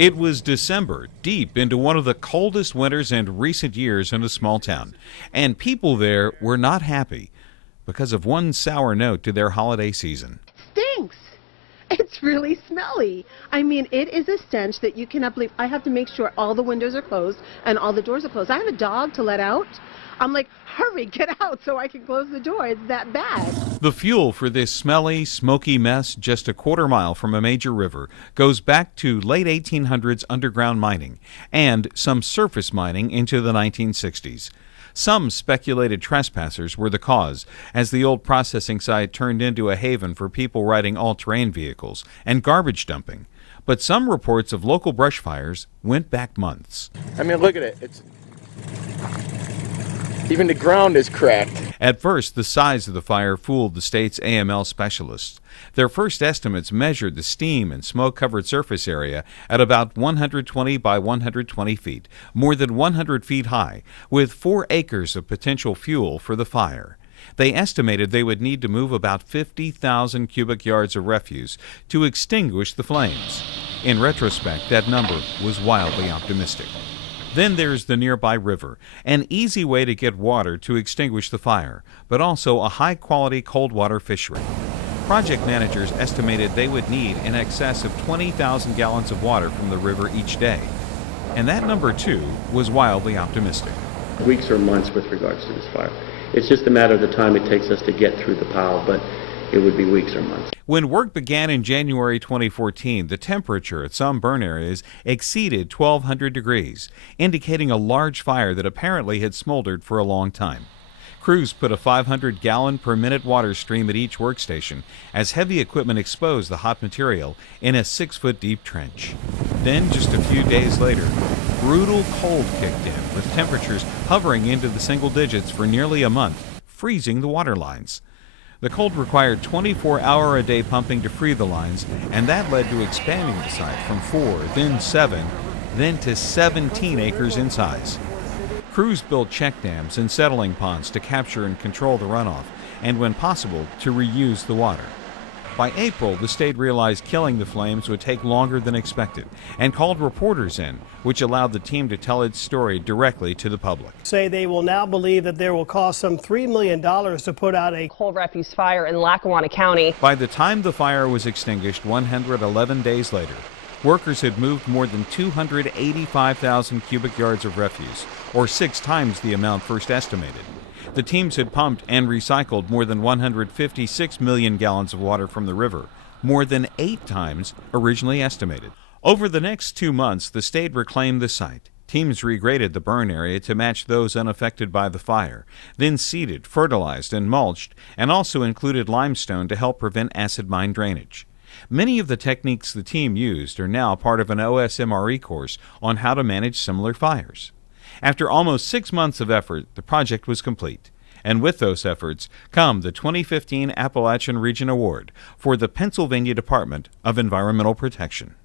It was December, deep into one of the coldest winters in recent years in a small town, and people there were not happy because of one sour note to their holiday season. Stinks. It's really smelly. I mean, it is a stench that you cannot believe. I have to make sure all the windows are closed and all the doors are closed. I have a dog to let out. I'm like, hurry, get out so I can close the door. It's that bad. The fuel for this smelly, smoky mess just a quarter mile from a major river goes back to late 1800s underground mining and some surface mining into the 1960s. Some speculated trespassers were the cause, as the old processing site turned into a haven for people riding all-terrain vehicles and garbage dumping. But some reports of local brush fires went back months. I mean, look at it. Even the ground is cracked. At first, the size of the fire fooled the state's AML specialists. Their first estimates measured the steam and smoke-covered surface area at about 120 by 120 feet, more than 100 feet high, with 4 acres of potential fuel for the fire. They estimated they would need to move about 50,000 cubic yards of refuse to extinguish the flames. In retrospect, that number was wildly optimistic. Then there's the nearby river, an easy way to get water to extinguish the fire, but also a high-quality cold water fishery. Project managers estimated they would need in excess of 20,000 gallons of water from the river each day. And that number, too, was wildly optimistic. Weeks or months with regards to this fire. It's just a matter of the time it takes us to get through the pile, but it would be weeks or months. When work began in January 2014, the temperature at some burn areas exceeded 1,200 degrees, indicating a large fire that apparently had smoldered for a long time. Crews put a 500-gallon per minute water stream at each workstation as heavy equipment exposed the hot material in a 6-foot deep trench. Then, just a few days later, brutal cold kicked in, with temperatures hovering into the single digits for nearly a month, freezing the water lines. The cold required 24-hour-a-day pumping to free the lines, and that led to expanding the site from 4, then 7, then to 17 acres in size. Crews built check dams and settling ponds to capture and control the runoff, and when possible, to reuse the water. By April, the state realized killing the flames would take longer than expected and called reporters in, which allowed the team to tell its story directly to the public. Say they will now believe that there will cost some $3 million to put out a coal refuse fire in Lackawanna County. By the time the fire was extinguished 111 days later, workers had moved more than 285,000 cubic yards of refuse, or 6 times the amount first estimated. The teams had pumped and recycled more than 156 million gallons of water from the river, more than 8 times originally estimated. Over the next 2 months, the state reclaimed the site. Teams regraded the burn area to match those unaffected by the fire, then seeded, fertilized, and mulched, and also included limestone to help prevent acid mine drainage. Many of the techniques the team used are now part of an OSMRE course on how to manage similar fires. After almost 6 months of effort, the project was complete. And with those efforts come the 2015 Appalachian Region Award for the Pennsylvania Department of Environmental Protection.